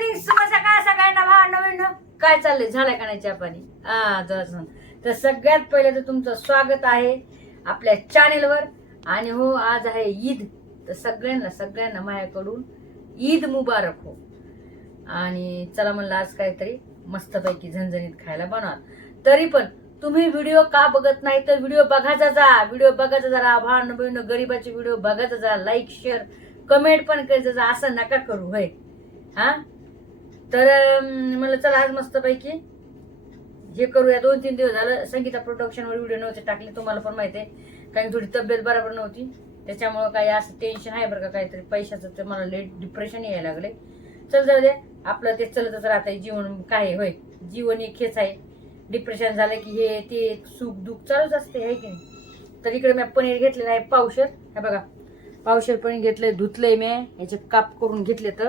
Morning शुभ सकाळ सगळ्यांना भा नवीन काय चाललंय? झालं का नाही चहा पाणी हा जसं. तर सगळ्यात पहिले तर तुमचं स्वागत आहे आपल्या चॅनेलवर आणि हो आज आहे ईद. तर सगळ्यांना सगळ्यांना माझ्याकडून ईद मुबारक हो. आणि चला म्हणलं आज काहीतरी मस्तपैकी झणझणीत खायला बनवा. तरी पण तुम्ही व्हिडिओ का बघत नाही? तर व्हिडिओ बघायचा जा. व्हिडिओ बघायचा जरा भांड बहिण गरीबाचे व्हिडिओ बघायचा जा. लाईक शेअर कमेंट पण करायचं जा. असं नका करू होय. हा? तर म्हणलं चला आज मस्तपैकी हे करूया. दोन तीन दिवस झालं संगीता प्रोडक्शनवर व्हिडिओ नव्हते टाकले तुम्हाला पण माहिती आहे. कारण थोडी तब्येत बरोबर नव्हती. त्याच्यामुळं काही असं टेन्शन आहे बरं का काहीतरी पैशाचं तर मला लेट डिप्रेशन यायला लागले. चल जाऊ दे. आपलं ते चलतच राहतंय. जीवन काय आहे, होय. जीवन एक हेच आहे. डिप्रेशन झालं की हे ते सुख दुःख चालूच असते आहे की नाही? तर इकडे मी पनीर घेतलेलं आहे पावशर. हे बघा. पावशर पनीर घेतलंय धुतलंय मी. याचे काप करून घेतले तर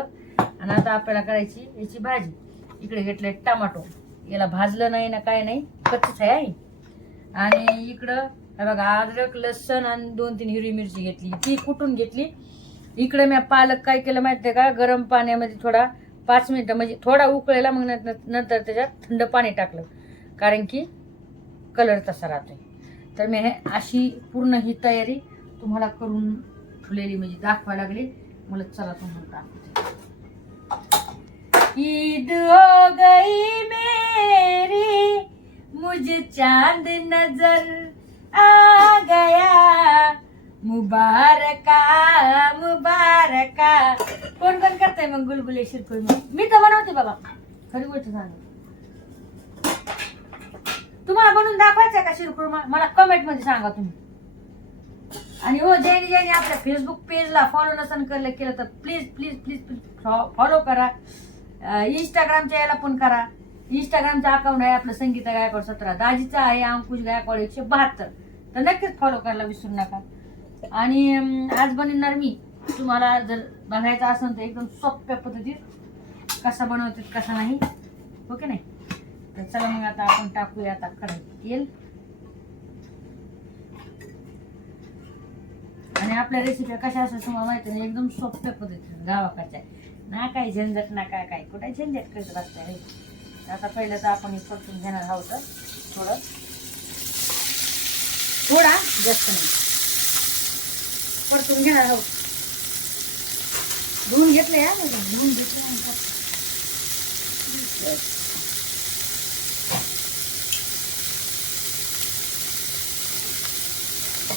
आणि आता आपल्याला करायची याची भाजी. इकडे घेतलंय टमाटो. याला भाजलं नाही ना काय नाही कच्चच आहे आणि इकडं हे बघा अद्रक लसण आणि दोन तीन हिरवी मिरची घेतली. ती कुटून घेतली? इकडे मी पालक काय केलं माहिती आहे का? गरम पाण्यामध्ये थोडा पाच मिनिटं म्हणजे थोडा उकळेला मग नंतर त्याच्यात थंड पाणी टाकलं. कारण की कलर तसा राहतोय. तर मी हे अशी पूर्ण ही तयारी तुम्हाला करून ठेवलेली म्हणजे दाखवा लागली. मला चला तुम्हाला दाखवते. ईद हो गई मेरी मुझे चांद नजर आ गया। मुबारका मुबारका। कोण कोण करताय मग गुलगुले शिरकुल मग मी तर बनवते बाबा. खरी गोष्ट सांग तुम्हाला बनवून दाखवायचं का शिरकुर्मा मला कमेंटमध्ये सांगा तुम्ही. आणि हो ज्याने ज्याने आपल्या फेसबुक पेजला फॉलो नसन केलं केलं तर please please please please follow करा. इंस्टाग्रामच्या याला पण करा. इंस्टाग्रामचं अकाउंट आहे आपलं संगीता गायकवाड सतरा. दाजीचं आहे अंकुश गायकवाड एकशे बहात्तर. तर नक्कीच फॉलो करायला विसरू नका. आणि आज बनवणार मी. तुम्हाला जर बघायचं असेल तर एकदम सोप्या पद्धतीत कसा बनवतात कसा नाही. हो ओके नाही? तर चला मग आता आपण टाकूया आता कढईत तेल. आणि आपल्या रेसिपी कशा असतात तुम्हाला माहिती नाही. एकदम सोप्या पद्धतीने गावाकडच्या. ना काही झंझट ना काय काय. कुठे झंझट करत असतं रे आता पहिलं तर आपण परतून घेणार आहोत थोडं. थोडा जास्त नाही. परतून घेणार आहोत. धुवून घेतले या धुवून घेतले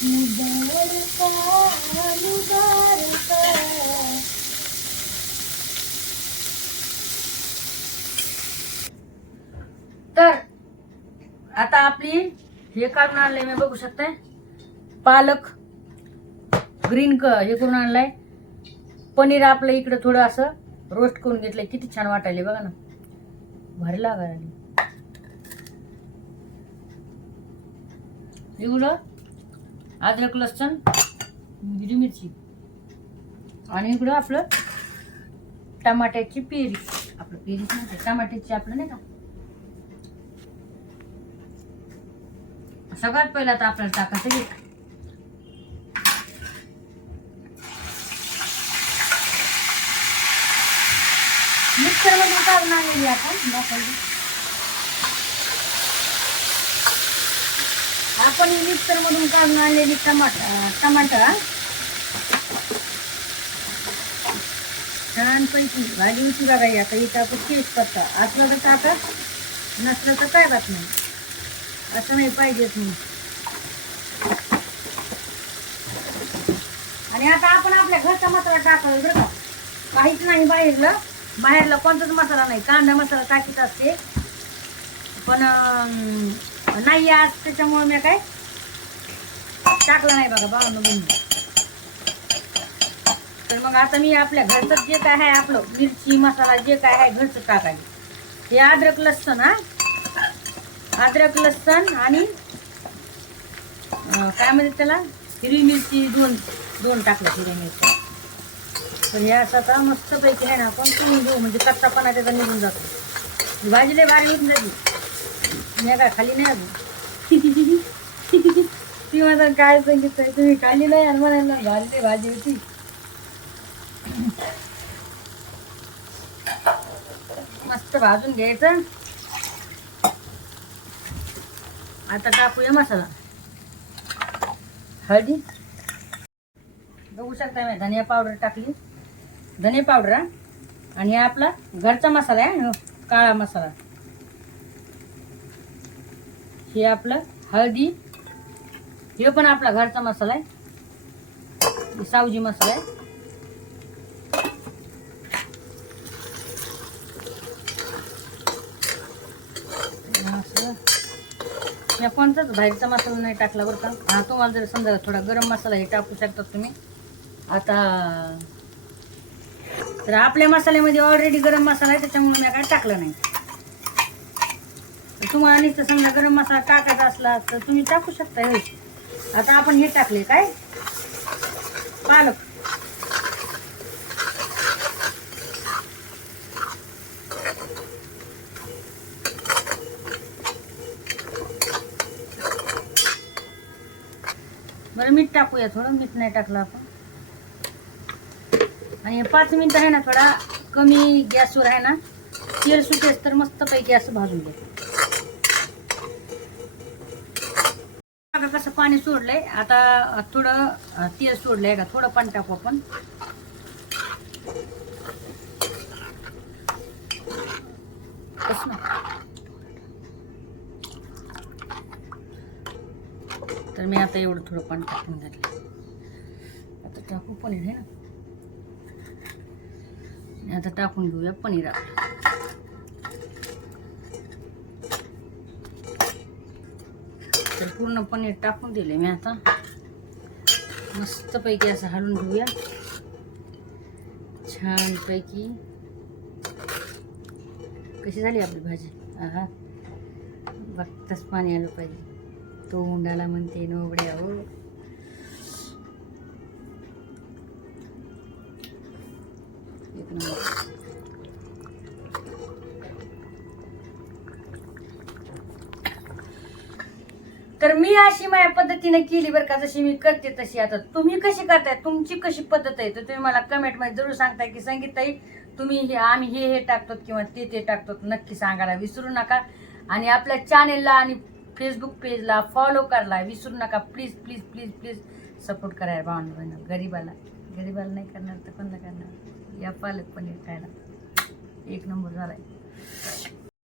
मुबारका मुबारका तर आता आपली हे काढून आणलंय मी बघू शकताय. पालक ग्रीन क हे करून आणलाय. पनीर आपलं इकडं थोडं असं रोस्ट करून घेतलंय. किती छान वाटायले बघा ना. भारी लागायला एवढं अद्रक लसण हिरवी मिरची. आणि इकडं आपलं टमाट्याची पेरी. आपलं पेरीच नाही टमाट्याची आपलं नाही का? सगळ्यात पहिला तर आपल्याला टाकायचं हे. मिक्सरमध्ये काढून आणलेली आपण दाखवली आपण मिक्सर मधून काढून आणलेली टमाट टमाटर छानपैकी भाजी उशी बघायची आता इथं आपण टेस्ट करता. असलं तर टाकत नसलं तर काय बात नाही. असं नाही पाहिजेच नाही आणि आता आपण आपल्या घरचा मसाला टाकायला बरं का? काहीच नाही बाहेरलं. बाहेरला कोणताच मसाला नाही. कांदा मसाला टाकीत असते. पण नाही आज त्याच्यामुळे मी काय टाकलं नाही बघा बाळांनो बंद तर मग आता मी आपल्या घरचं जे काय आहे आपलं मिरची मसाला जे काय आहे घरचं टाकायचं. हे अद्रक लसण हा? अद्रक लसण आणि काय म्हणते त्याला? हिरवी मिरची दोन दोन टाकलं हिरवी मिरची. तर हे असं आता मस्तपैकी आहे ना आपण तुम्ही घेऊ. म्हणजे कच्चापणा त्याचा निघून जातो. भाजी लय भारी होऊन नाही मी काय खाली नाही अजून. ती माझं काय सांगितलं तुम्ही खाली नाही आणि म्हणायला भाजी लय भाजी होती. मस्त भाजून घ्यायचं. आता टाकूया मसाला. हळदी. बघू शकता मी धनिया पावडर टाकली. धने पावडर आणि हे आपला घरचा मसाला आहे काळा मसाला. हे आपलं हळदी. हे पण आपला घरचा मसाला आहे. सावजी मसाला आहे असं. या कोणताच बाहेरचा मसाला नाही टाकला बरं का. हा तुम्हाला जर समजा थोडा गरम मसाला हे टाकू शकता तुम्ही. आता तर आपल्या मसाल्यामध्ये ऑलरेडी गरम मसाला आहे त्याच्यामुळे मी काय टाकलं नाही. तुम्हाला नुसतं समजा गरम मसाला टाकायचा असला तर तुम्ही टाकू शकता हे. आता आपण हे टाकले काय? पालक. बरं मीठ टाकूया थोडं. मीठ नाही टाकलं आपण. आणि पाच मिनिटं आहे ना थोडा कमी गॅसवर आहे ना तेल सुटेस तर मस्तपैकी असं भाजून घ्या. कसं पाणी सोडलंय. आता थोडं तेल सोडलंय का थोडं पाणी टाकू आपण. कसं तर मी आता एवढं थोडं पाणी टाकून घातलं. आता टाकू पनीर आहे ना? आता टाकून घेऊया पनीर आपलं. तर पूर्ण पनीर टाकून दिले मी आता. मस्तपैकी असं हलवून घेऊया. छानपैकी. कशी झाली आपली भाजी? हा बघताच पाणी आलं पाहिजे. तोंडाला म्हणते नोबड्या हो एक नंबर. तर मी अशी माझ्या पद्धतीने केली बरं का जशी मी करते तशी. आता तुम्ही कशी करताय तुमची कशी पद्धत आहे तर तुम्ही मला कमेंटमध्ये जरूर सांगताय की संगीताई तुम्ही हे आम्ही हे हे टाकतो किंवा ते ते टाकतो नक्की सांगायला विसरू नका. आणि आपल्या चॅनेलला आणि फेसबुक पेजला फॉलो करला विसरू नका please please please please support करा भावना बहिण गरीबाला गरीबाला नाही करणार तर कोणाला करणार या पालक पनीर खायला एक नंबर झालाय